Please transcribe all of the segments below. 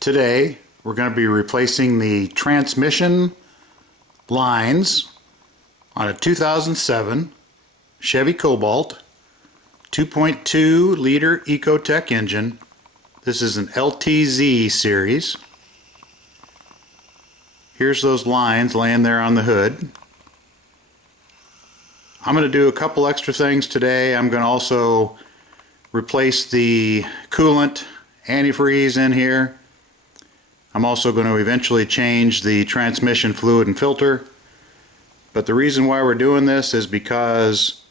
Today we're going to be replacing the transmission lines on a 2007 Chevy Cobalt 2.2 liter Ecotec engine. This is an LTZ series. Here's those lines laying there on the hood. I'm going to do a couple extra things today. I'm going to also replace the coolant antifreeze in here. I'm also going to eventually change the transmission fluid and filter. But the reason why we're doing this is because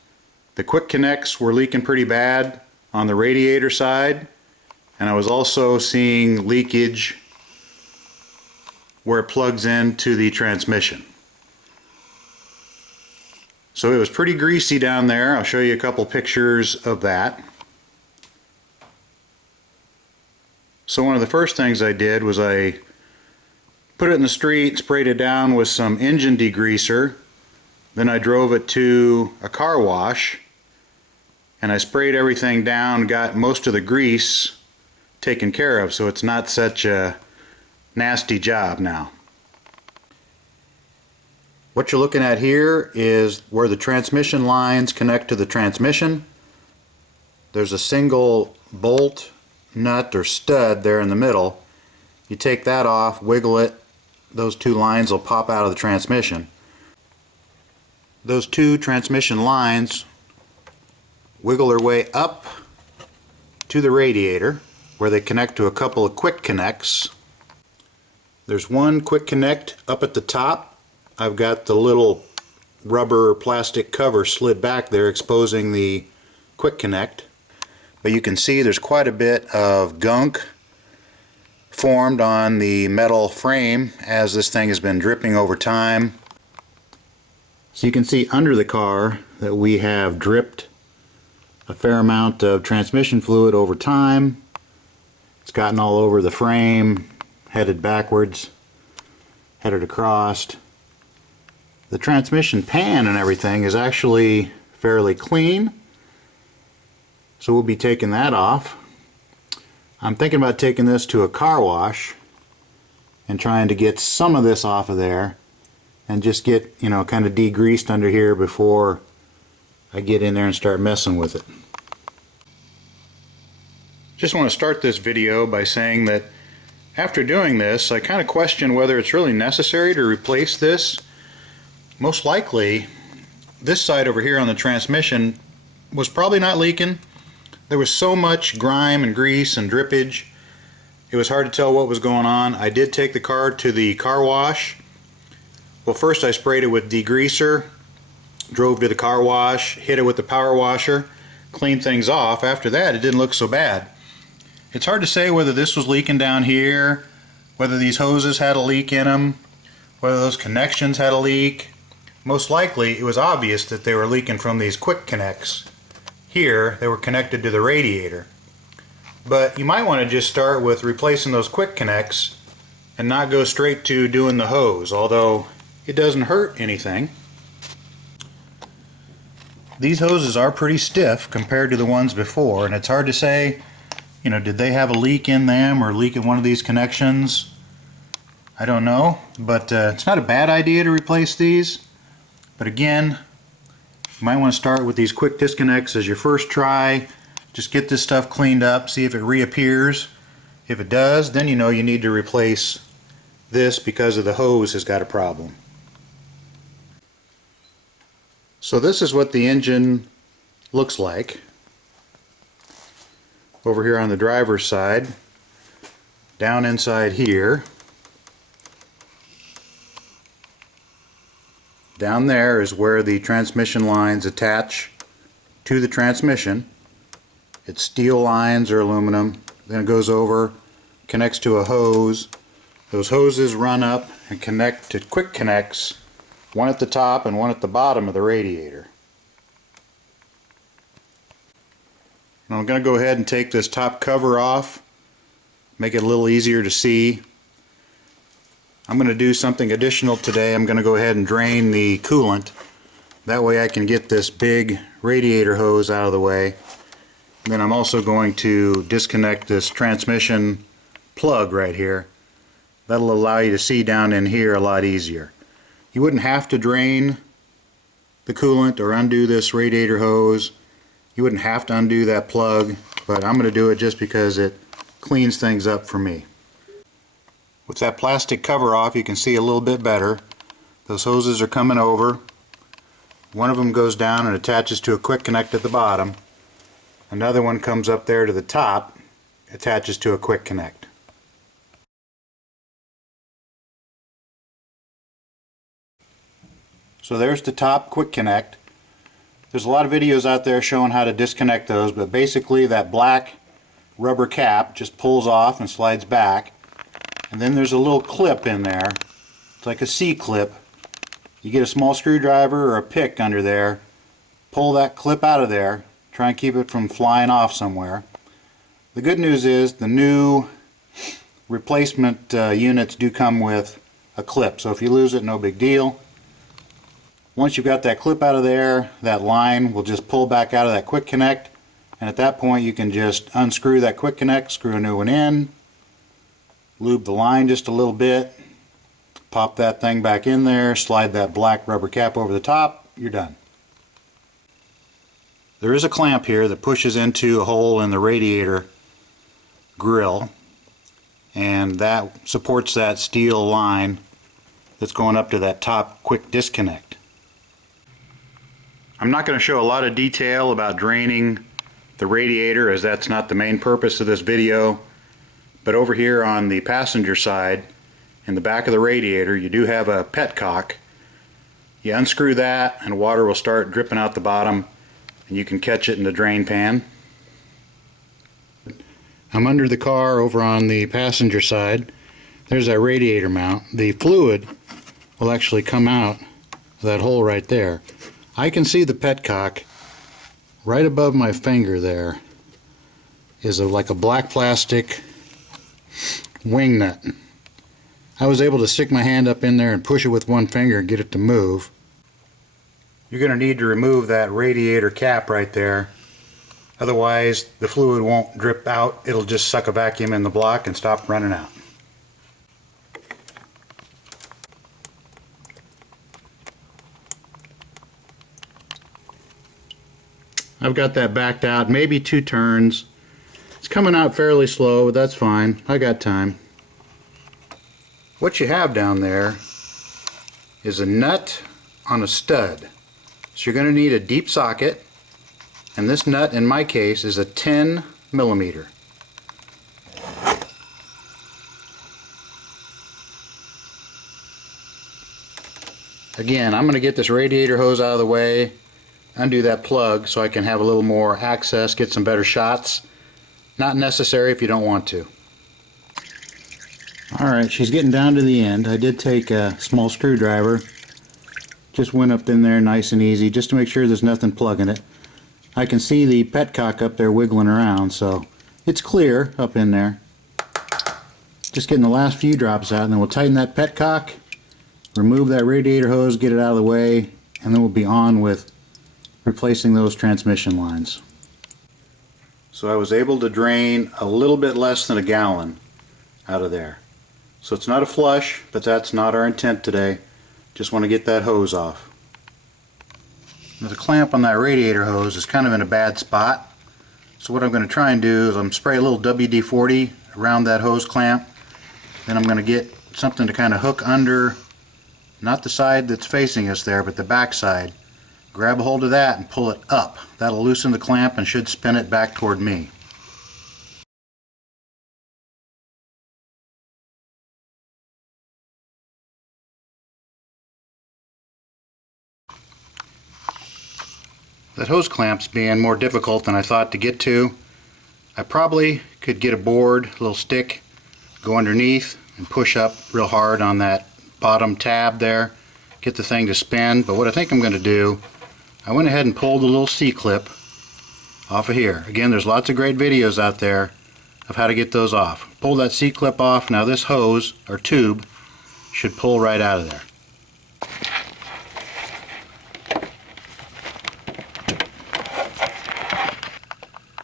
the quick connects were leaking pretty bad on the radiator side, and I was also seeing leakage where it plugs into the transmission. So it was pretty greasy down there. I'll show you a couple pictures of that. So one of the first things I did was I put it in the street, sprayed it down with some engine degreaser, then I drove it to a car wash and I sprayed everything down, got most of the grease taken care of, so it's not such a nasty job now. What you're looking at here is where the transmission lines connect to the transmission. There's a single bolt, nut, or stud there in the middle. You take that off, wiggle it, those two lines will pop out of the transmission. Those two transmission lines wiggle their way up to the radiator where they connect to a couple of quick connects. There's one quick connect up at the top. I've got the little rubber plastic cover slid back there exposing the quick connect. But you can see there's quite a bit of gunk formed on the metal frame as this thing has been dripping over time. So you can see under the car that we have dripped a fair amount of transmission fluid over time. It's gotten all over the frame, headed backwards, headed across. The transmission pan and everything is actually fairly clean, so we'll be taking that off. I'm thinking about taking this to a car wash and trying to get some of this off of there and just get, you know, kind of degreased under here before I get in there and start messing with it. Just want to start this video by saying that after doing this, I kind of question whether it's really necessary to replace this. Most likely, this side over here on the transmission was probably not leaking. There was so much grime and grease and drippage, it was hard to tell what was going on. I did take the car to the car wash. Well, first I sprayed it with degreaser, drove to the car wash, hit it with the power washer, cleaned things off. After that, it didn't look so bad. It's hard to say whether this was leaking down here, whether these hoses had a leak in them, whether those connections had a leak. Most likely, it was obvious that they were leaking from these quick connects. Here, they were connected to the radiator. But you might want to just start with replacing those quick connects and not go straight to doing the hose, although it doesn't hurt anything. These hoses are pretty stiff compared to the ones before, and it's hard to say, you know, did they have a leak in them or leak in one of these connections? I don't know, but it's not a bad idea to replace these. But again, you might want to start with these quick disconnects as your first try. Just get this stuff cleaned up, see if it reappears. If it does, then you know you need to replace this because of the hose has got a problem. So this is what the engine looks like over here on the driver's side. Down inside here. Down there is where the transmission lines attach to the transmission. It's steel lines or aluminum. Then it goes over, connects to a hose. Those hoses run up and connect to quick connects, one at the top and one at the bottom of the radiator. Now I'm going to go ahead and take this top cover off, make it a little easier to see. I'm going to do something additional today. I'm going to go ahead and drain the coolant. That way I can get this big radiator hose out of the way. And then I'm also going to disconnect this transmission plug right here. That'll allow you to see down in here a lot easier. You wouldn't have to drain the coolant or undo this radiator hose. You wouldn't have to undo that plug, but I'm going to do it just because it cleans things up for me. With that plastic cover off, you can see a little bit better. Those hoses are coming over. One of them goes down and attaches to a quick connect at the bottom. Another one comes up there to the top, attaches to a quick connect. So there's the top quick connect. There's a lot of videos out there showing how to disconnect those, but basically that black rubber cap just pulls off and slides back, and then there's a little clip in there. It's like a C-clip. You get a small screwdriver or a pick under there, pull that clip out of there, try and keep it from flying off somewhere. The good news is the new replacement units do come with a clip, so if you lose it, no big deal. Once you've got that clip out of there, that line will just pull back out of that quick connect, and at that point you can just unscrew that quick connect, screw a new one in, lube the line just a little bit, pop that thing back in there, slide that black rubber cap over the top, you're done. There is a clamp here that pushes into a hole in the radiator grill, and that supports that steel line that's going up to that top quick disconnect. I'm not going to show a lot of detail about draining the radiator, as that's not the main purpose of this video, but over here on the passenger side in the back of the radiator you do have a petcock. You unscrew that and water will start dripping out the bottom, and you can catch it in the drain pan. I'm under the car over on the passenger side. There's that radiator mount. The fluid will actually come out of that hole right there. I can see the petcock right above my finger. There is like a black plastic wing nut. I was able to stick my hand up in there and push it with one finger and get it to move. You're going to need to remove that radiator cap right there, otherwise the fluid won't drip out. It'll just suck a vacuum in the block and stop running out. I've got that backed out, maybe 2 turns. It's coming out fairly slow, but that's fine. I got time. What you have down there is a nut on a stud. So you're going to need a deep socket, and this nut in my case is a 10 millimeter. Again, I'm going to get this radiator hose out of the way, undo that plug so I can have a little more access, get some better shots. Not necessary if you don't want to. Alright, she's getting down to the end. I did take a small screwdriver, just went up in there nice and easy just to make sure there's nothing plugging it. I can see the petcock up there wiggling around, so it's clear up in there. Just getting the last few drops out, and then we'll tighten that petcock, remove that radiator hose, get it out of the way, and then we'll be on with replacing those transmission lines. So I was able to drain a little bit less than a gallon out of there. So it's not a flush, but that's not our intent today. Just want to get that hose off. Now the clamp on that radiator hose is kind of in a bad spot. So what I'm going to try and do is I'm spray a little WD-40 around that hose clamp. Then I'm going to get something to kind of hook under, not the side that's facing us there, but the back side. Grab a hold of that and pull it up. That'll loosen the clamp and should spin it back toward me. That hose clamp's being more difficult than I thought to get to. I probably could get a board, a little stick, go underneath and push up real hard on that bottom tab there, get the thing to spin. But what I think I'm going to do, I went ahead and pulled the little C-clip off of here. Again, there's lots of great videos out there of how to get those off. Pull that C-clip off. Now this hose or tube should pull right out of there.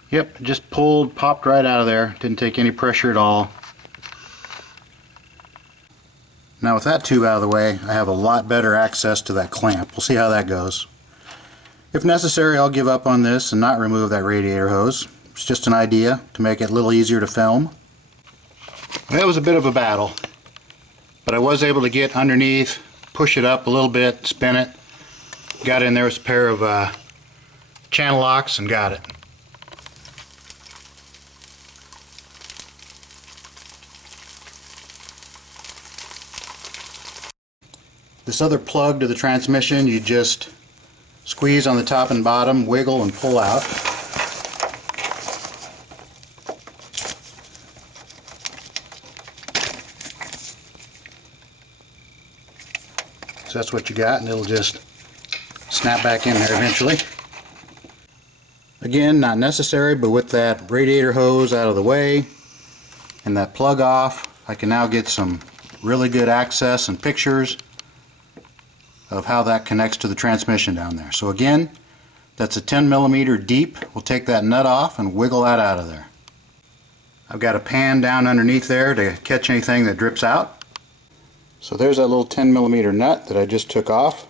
Yep, just pulled, popped right out of there. Didn't take any pressure at all. Now with that tube out of the way, I have a lot better access to that clamp. We'll see how that goes. If necessary, I'll give up on this and not remove that radiator hose. It's just an idea to make it a little easier to film. That was a bit of a battle, but I was able to get underneath, push it up a little bit, spin it. Got in there with a pair of channel locks and got it. This other plug to the transmission, you just squeeze on the top and bottom, wiggle and pull out. So that's what you got, and it'll just snap back in there eventually. Again, not necessary, but with that radiator hose out of the way and that plug off, I can now get some really good access and pictures of how that connects to the transmission down there. So again, that's a 10mm deep. We'll take that nut off and wiggle that out of there. I've got a pan down underneath there to catch anything that drips out. So there's that little 10mm nut that I just took off.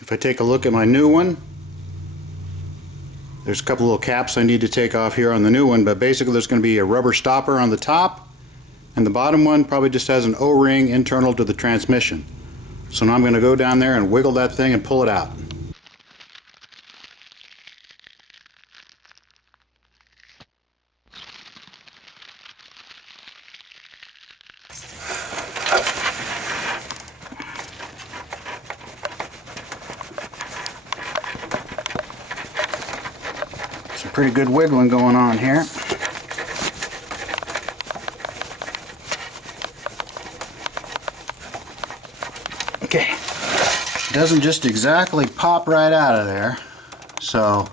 If I take a look at my new one, there's a couple little caps I need to take off here on the new one, but basically there's going to be a rubber stopper on the top, and the bottom one probably just has an O-ring internal to the transmission. So now I'm going to go down there and wiggle that thing and pull it out. Some pretty good wiggling going on here. Okay, it doesn't just exactly pop right out of there, so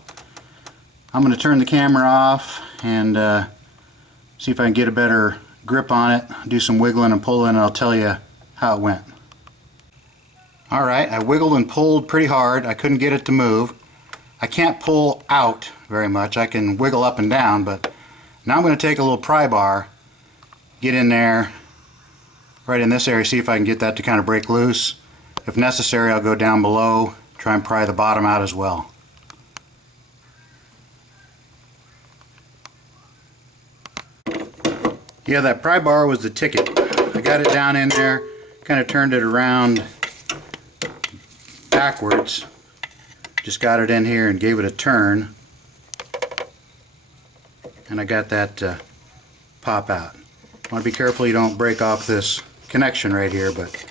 I'm going to turn the camera off and see if I can get a better grip on it, do some wiggling and pulling, and I'll tell you how it went. Alright, I wiggled and pulled pretty hard. I couldn't get it to move. I can't pull out very much. I can wiggle up and down, but now I'm going to take a little pry bar, get in there right in this area, see if I can get that to kind of break loose. If necessary, I'll go down below, try and pry the bottom out as well. Yeah, that pry bar was the ticket. I got it down in there, kind of turned it around backwards. Just got it in here and gave it a turn. And I got that to pop out. Want to be careful you don't break off this connection right here, but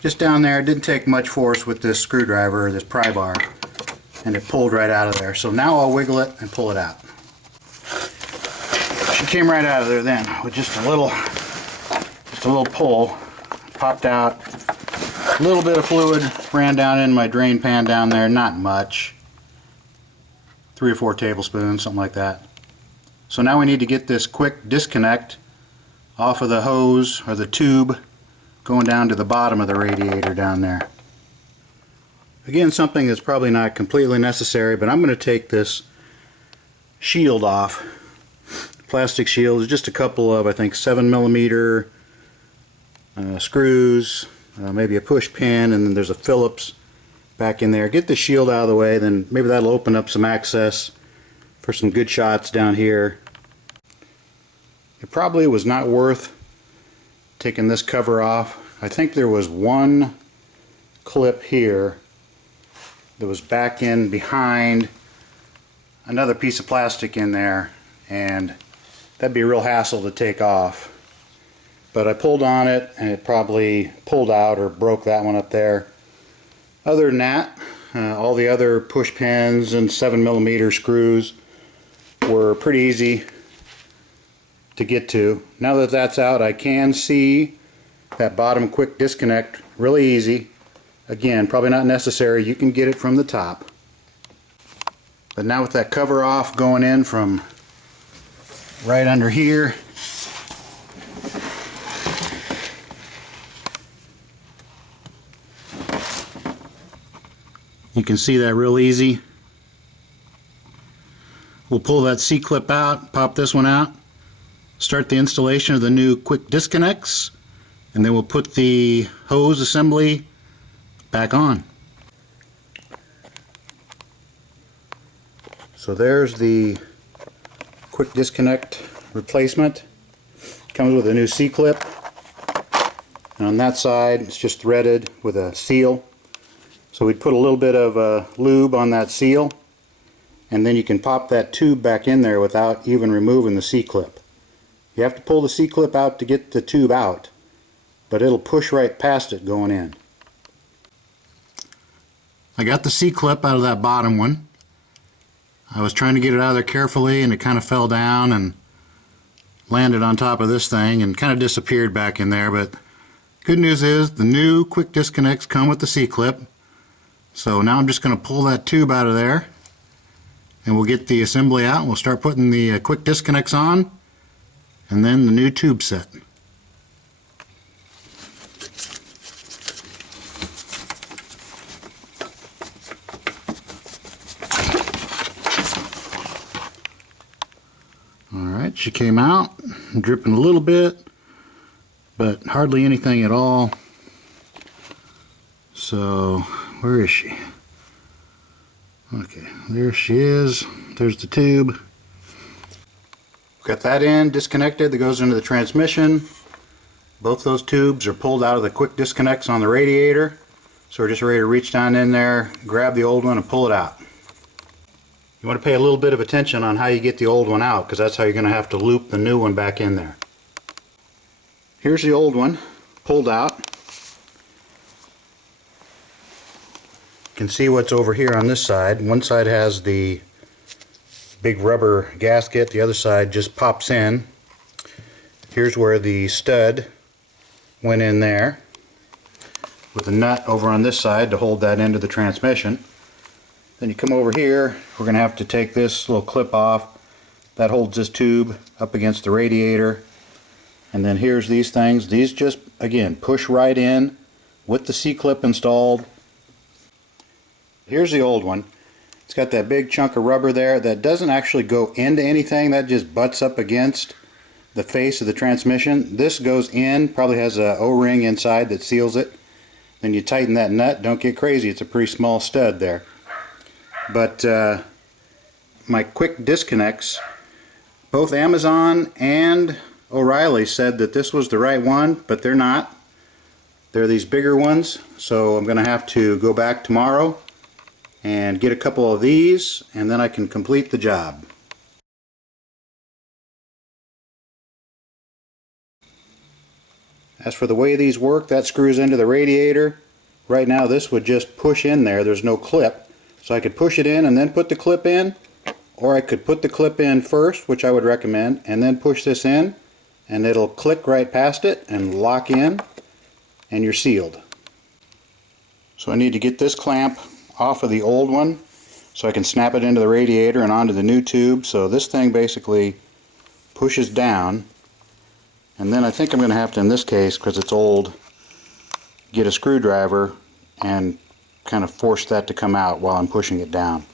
just down there, it didn't take much force with this screwdriver or this pry bar, and it pulled right out of there. So now I'll wiggle it and pull it out. She came right out of there then with just a little pull. Popped out. A little bit of fluid ran down in my drain pan down there, not much. 3 or 4 tablespoons, something like that. So now we need to get this quick disconnect off of the hose or the tube going down to the bottom of the radiator down there. Again, something that's probably not completely necessary, but I'm going to take this shield off. Plastic shield is just a couple of, I think, 7mm screws, maybe a push pin, and then there's a Phillips back in there. Get the shield out of the way, then maybe that'll open up some access for some good shots down here. It probably was not worth taking this cover off. I think there was one clip here that was back in behind another piece of plastic in there, and that'd be a real hassle to take off. But I pulled on it and it probably pulled out or broke that one up there. Other than that, all the other push pins and 7mm screws were pretty easy to get to. Now that that's out, I can see that bottom quick disconnect really easy. Again, probably not necessary. You can get it from the top. But now with that cover off, going in from right under here, you can see that real easy. We'll pull that C-clip out, pop this one out, start the installation of the new quick disconnects, and then we'll put the hose assembly back on. So there's the quick disconnect replacement. Comes with a new C-clip, and on that side it's just threaded with a seal. So we'd put a little bit of lube on that seal, and then you can pop that tube back in there without even removing the C-clip. You have to pull the C-clip out to get the tube out, but it'll push right past it going in. I got the C-clip out of that bottom one. I was trying to get it out of there carefully, and it kind of fell down and landed on top of this thing and kind of disappeared back in there. But good news is the new quick disconnects come with the C-clip. So now I'm just going to pull that tube out of there, and we'll get the assembly out, and we'll start putting the quick disconnects on, and then the new tube set. Alright, she came out, dripping a little bit, but hardly anything at all. So, where is she? Okay, there she is. There's the tube. Got that end disconnected that goes into the transmission. Both those tubes are pulled out of the quick disconnects on the radiator. So we're just ready to reach down in there, grab the old one and pull it out. You want to pay a little bit of attention on how you get the old one out, because that's how you're going to have to loop the new one back in there. Here's the old one pulled out. You can see what's over here on this side. One side has the big rubber gasket, the other side just pops in. Here's where the stud went in there, with a nut over on this side to hold that into the transmission. Then you come over here, we're going to have to take this little clip off. That holds this tube up against the radiator. And then here's these things. These just, again, push right in with the C-clip installed. Here's the old one. It's got that big chunk of rubber there that doesn't actually go into anything. That just butts up against the face of the transmission. This goes in, probably has a O-ring inside that seals it. Then you tighten that nut. Don't get crazy, it's a pretty small stud there. But my quick disconnects, both Amazon and O'Reilly said that this was the right one, but they're not. They're these bigger ones, so I'm going to have to go back tomorrow and get a couple of these, and then I can complete the job. As for the way these work, that screws into the radiator. Right now this would just push in there. There's no clip. So I could push it in and then put the clip in, or I could put the clip in first, which I would recommend, and then push this in, and it'll click right past it and lock in, and you're sealed. So I need to get this clamp off of the old one so I can snap it into the radiator and onto the new tube. So this thing basically pushes down, and then I think I'm going to have to, in this case, because it's old, get a screwdriver and kind of force that to come out while I'm pushing it down.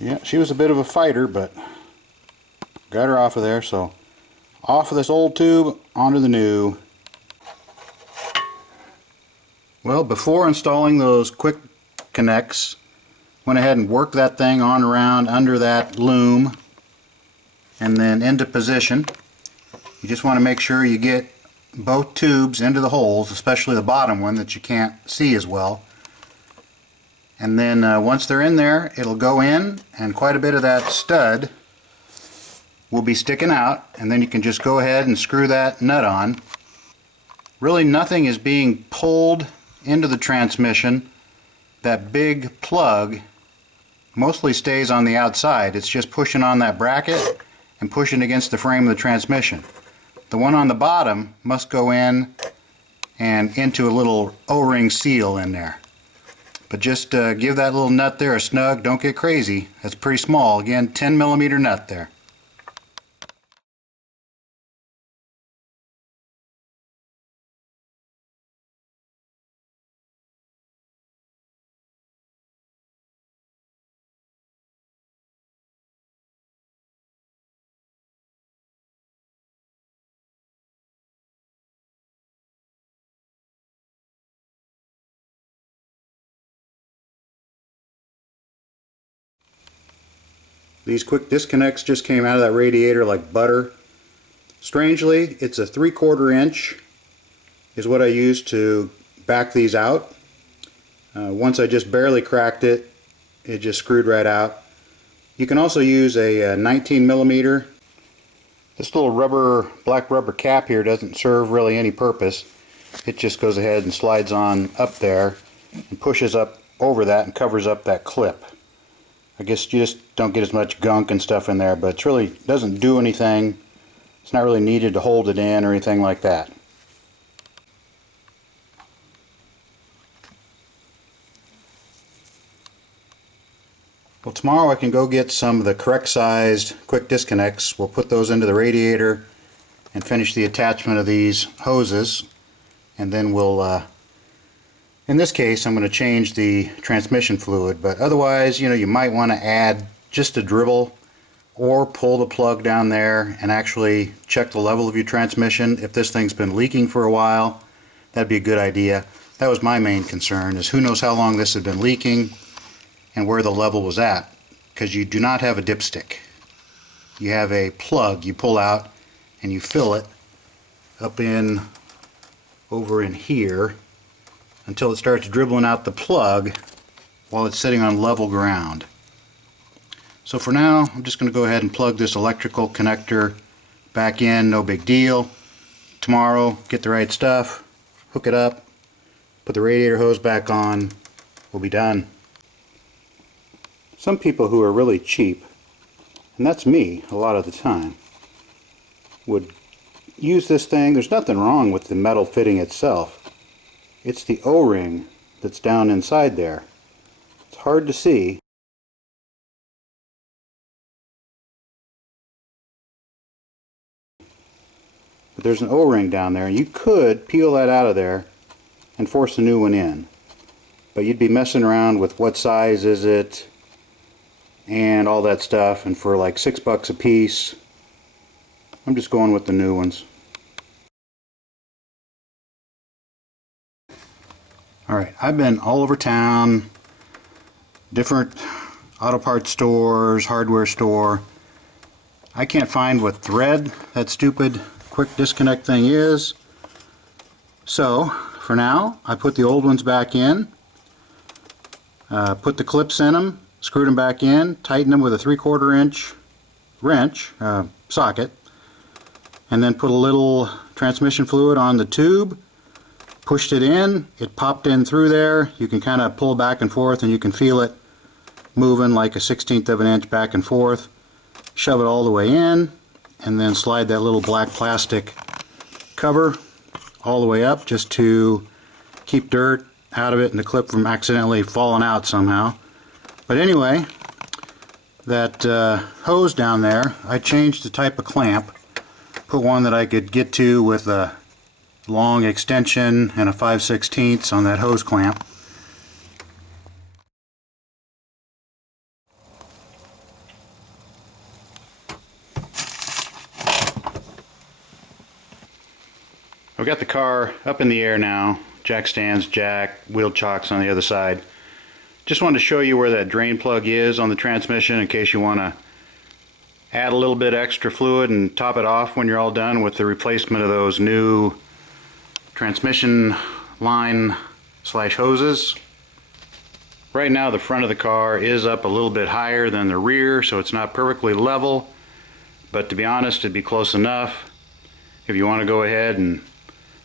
Yeah, she was a bit of a fighter, but got her off of there. So off of this old tube, onto the new. Well, before installing those quick connects, went ahead and worked that thing on around under that loom and then into position. You just want to make sure you get both tubes into the holes, especially the bottom one that you can't see as well. And then once they're in there, it'll go in, and quite a bit of that stud will be sticking out, and then you can just go ahead and screw that nut on. Really nothing is being pulled into the transmission. That big plug mostly stays on the outside. It's just pushing on that bracket and pushing against the frame of the transmission. The one on the bottom must go in and into a little O-ring seal in there. But just give that little nut there a snug. Don't get crazy. That's pretty small. Again, 10mm nut there. These quick disconnects just came out of that radiator like butter. Strangely, it's a 3/4 inch is what I used to back these out. Once I just barely cracked it, it just screwed right out. You can also use a 19 millimeter. This little black rubber cap here doesn't serve really any purpose. It just goes ahead and slides on up there and pushes up over that and covers up that clip. I guess you just don't get as much gunk and stuff in there, but it really doesn't do anything. It's not really needed to hold it in or anything like that. Well, tomorrow I can go get some of the correct sized quick disconnects. We'll put those into the radiator and finish the attachment of these hoses, and then we'll in this case I'm going to change the transmission fluid, but otherwise, you know, you might want to add just a dribble or pull the plug down there and actually check the level of your transmission. If this thing's been leaking for a while, that'd be a good idea. That was my main concern, is who knows how long this had been leaking and where the level was at, because you do not have a dipstick. You have a plug you pull out and you fill it up in over in here until it starts dribbling out the plug while it's sitting on level ground. So for now, I'm just going to go ahead and plug this electrical connector back in, no big deal. Tomorrow, get the right stuff, hook it up, put the radiator hose back on, we'll be done. Some people who are really cheap, and that's me a lot of the time, would use this thing. There's nothing wrong with the metal fitting itself. It's the O-ring that's down inside there. It's hard to see. But there's an O-ring down there, and you could peel that out of there and force a new one in. But you'd be messing around with what size is it and all that stuff, and for like $6 a piece, I'm just going with the new ones. Alright, I've been all over town, different auto parts stores, hardware store. I can't find what thread that stupid quick disconnect thing is. So, for now, I put the old ones back in, put the clips in them, screwed them back in, tightened them with a 3/4 inch wrench, socket, and then put a little transmission fluid on the tube, pushed it in, it popped in through there. You can kind of pull back and forth and you can feel it moving like a 1/16 of an inch back and forth. Shove it all the way in, and then slide that little black plastic cover all the way up just to keep dirt out of it and the clip from accidentally falling out somehow. But anyway, that hose down there, I changed the type of clamp. Put one that I could get to with a long extension and a 5/16 on that hose clamp. I've got the car up in the air now. Jack stands, jack, wheel chocks on the other side. Just wanted to show you where that drain plug is on the transmission in case you want to add a little bit extra fluid and top it off when you're all done with the replacement of those new transmission line slash hoses. Right now the front of the car is up a little bit higher than the rear, so it's not perfectly level, but to be honest, it'd be close enough. If you want to go ahead and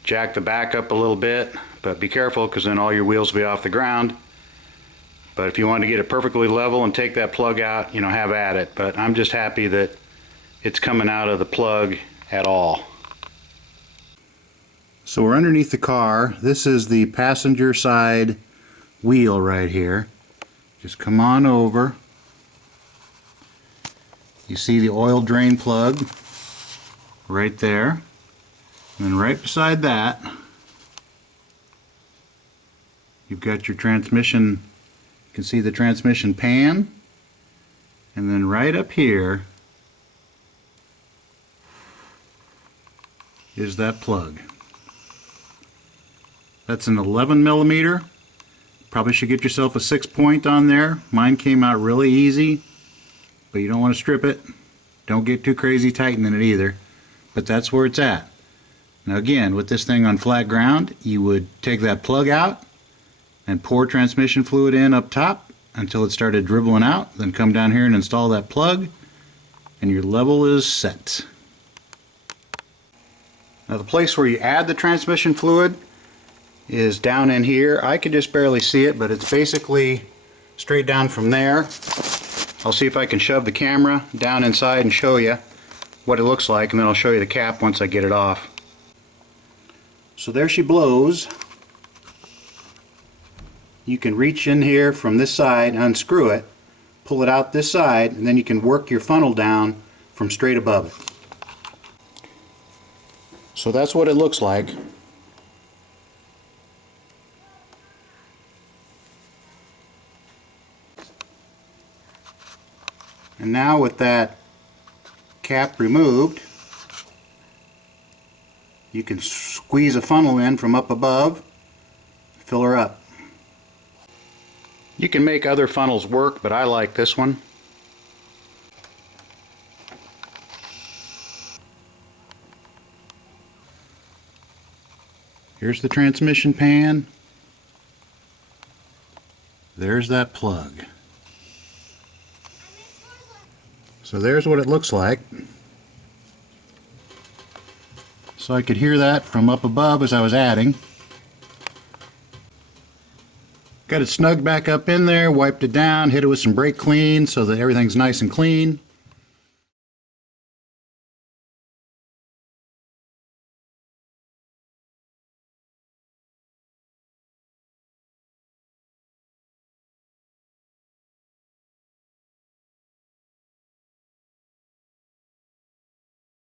jack the back up a little bit, but be careful because then all your wheels will be off the ground. But if you want to get it perfectly level and take that plug out, you know, have at it. But I'm just happy that it's coming out of the plug at all. So we're underneath the car. This is the passenger side wheel right here. Just come on over. You see the oil drain plug right there. And then right beside that, you've got your transmission. You can see the transmission pan, and then right up here is that plug. That's an 11 millimeter. Probably should get yourself a 6-point on there. Mine came out really easy, but you don't want to strip it. Don't get too crazy tightening it either, but that's where it's at. Now again, with this thing on flat ground, you would take that plug out and pour transmission fluid in up top until it started dribbling out, then come down here and install that plug, and your level is set. Now the place where you add the transmission fluid is down in here. I could just barely see it, but it's basically straight down from there. I'll see if I can shove the camera down inside and show you what it looks like, and then I'll show you the cap once I get it off. So there she blows. You can reach in here from this side, unscrew it, pull it out this side, and then you can work your funnel down from straight above it. So that's what it looks like. And now with that cap removed, you can squeeze a funnel in from up above, fill her up. You can make other funnels work, but I like this one. Here's the transmission pan. There's that plug. So there's what it looks like. So I could hear that from up above as I was adding. Got it snugged back up in there, wiped it down, hit it with some brake clean so that everything's nice and clean.